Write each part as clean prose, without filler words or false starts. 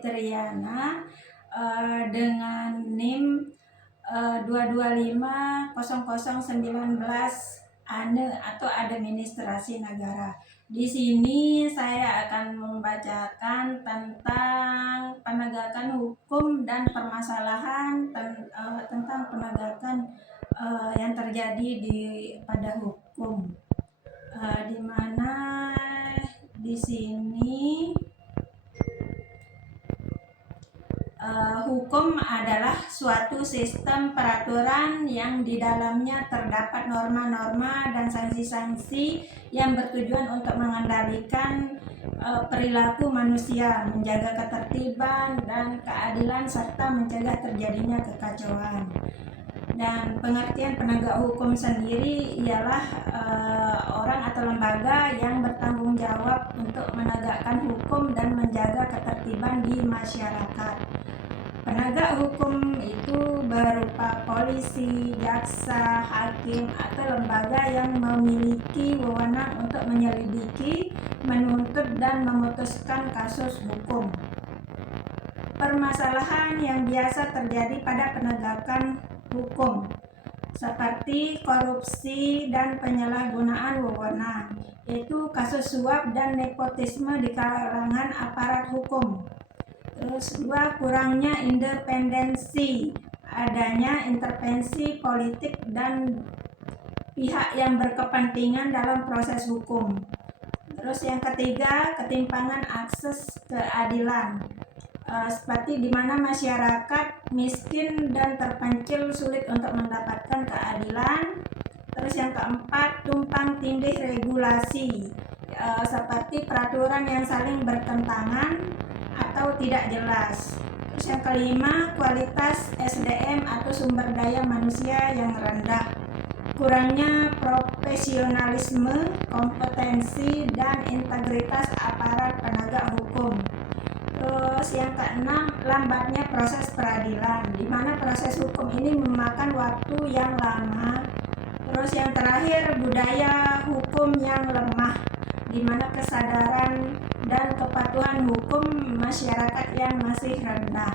Fitriana dengan NIM 2250019 ANE atau Administrasi Negara. Di sini saya akan membacakan tentang penegakan hukum dan permasalahan tentang penegakan yang terjadi pada hukum. Di mana di sini hukum adalah suatu sistem peraturan yang di dalamnya terdapat norma-norma dan sanksi-sanksi yang bertujuan untuk mengendalikan perilaku manusia, menjaga ketertiban dan keadilan, serta mencegah terjadinya kekacauan. Dan pengertian penegak hukum sendiri ialah orang atau lembaga yang bertanggung jawab untuk menegakkan hukum dan menjaga ketertiban di masyarakat. Penegak hukum itu berupa polisi, jaksa, hakim, atau lembaga yang memiliki wewenang untuk menyelidiki, menuntut, dan memutuskan kasus hukum. Permasalahan yang biasa terjadi pada penegakan hukum seperti korupsi dan penyalahgunaan wewenang, yaitu kasus suap dan nepotisme di kalangan aparat hukum. Terus dua, kurangnya independensi, adanya intervensi politik dan pihak yang berkepentingan dalam proses hukum. Terus yang ketiga, ketimpangan akses keadilan, seperti di mana masyarakat miskin dan terpencil sulit untuk mendapatkan keadilan. Terus yang keempat, tumpang tindih regulasi, seperti peraturan yang saling bertentangan atau tidak jelas. Terus yang kelima, kualitas SDM atau sumber daya manusia yang rendah, kurangnya profesionalisme, kompetensi, dan integritas aparat penegak hukum. Terus yang keenam, lambatnya proses peradilan, di mana proses hukum ini memakan waktu yang lama. Terus yang terakhir, budaya hukum yang lemah, di mana kesadaran dan kepatuhan hukum masyarakat yang masih rendah.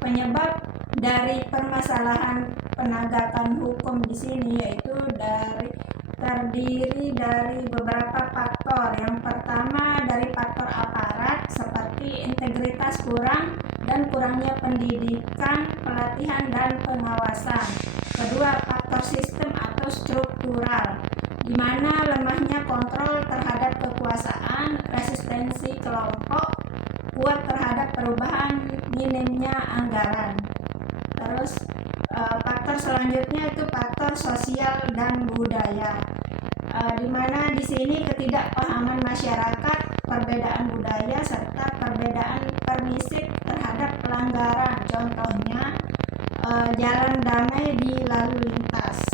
Penyebab dari permasalahan penegakan hukum di sini yaitu terdiri dari beberapa faktor. Yang pertama dari faktor aparat seperti integritas kurang dan kurangnya pendidikan, pelatihan, dan pengawasan. Kedua, faktor sistem atau struktural, di mana lemahnya kontrol terhadap kekuasaan, resistensi kelompok, kuat terhadap perubahan, minimnya anggaran. Terus faktor selanjutnya itu faktor sosial dan budaya, di mana di sini ketidakpahaman masyarakat, perbedaan budaya, serta perbedaan permisif terhadap pelanggaran. Contohnya jalan damai di lalu lintas.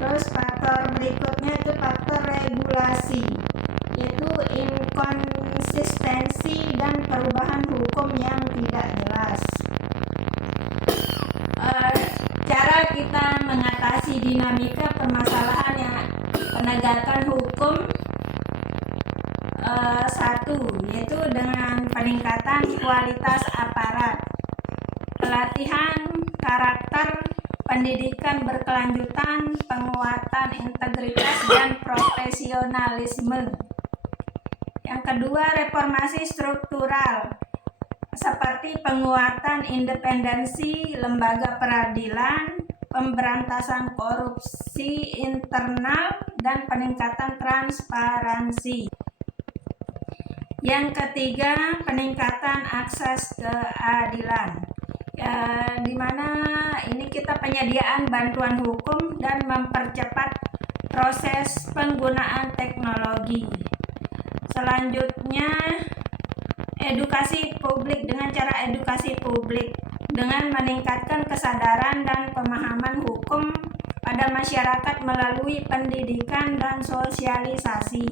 Terus faktor berikutnya itu faktor regulasi, yaitu inkonsistensi dan perubahan hukum yang tidak jelas. Cara kita mengatasi dinamika permasalahan yang penegakan hukum, satu, yaitu dengan peningkatan kualitas aparat, pelatihan karakter, pendidikan berkelanjutan, penguatan integritas dan profesionalisme. Yang kedua, reformasi struktural, seperti penguatan independensi lembaga peradilan, pemberantasan korupsi internal, dan peningkatan transparansi. Yang ketiga, peningkatan akses keadilan, di mana ini kita penyediaan bantuan hukum dan mempercepat proses penggunaan teknologi. Selanjutnya, edukasi publik, dengan cara edukasi publik dengan meningkatkan kesadaran dan pemahaman hukum pada masyarakat melalui pendidikan dan sosialisasi.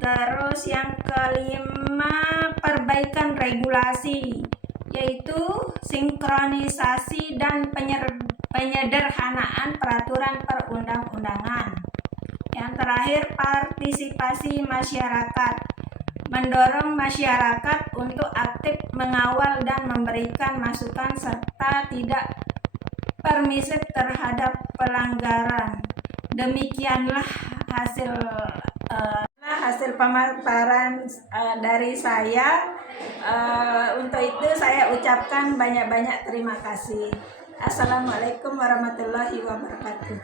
Terus yang kelima, perbaikan regulasi, yaitu sinkronisasi dan penyederhanaan peraturan perundang-undangan. Yang terakhir, partisipasi masyarakat mendorong masyarakat untuk aktif mengawal dan memberikan masukan serta tidak permisif terhadap pelanggaran. Demikianlah hasil pemaparan dari saya. Untuk itu saya ucapkan banyak-banyak terima kasih. Assalamualaikum warahmatullahi wabarakatuh.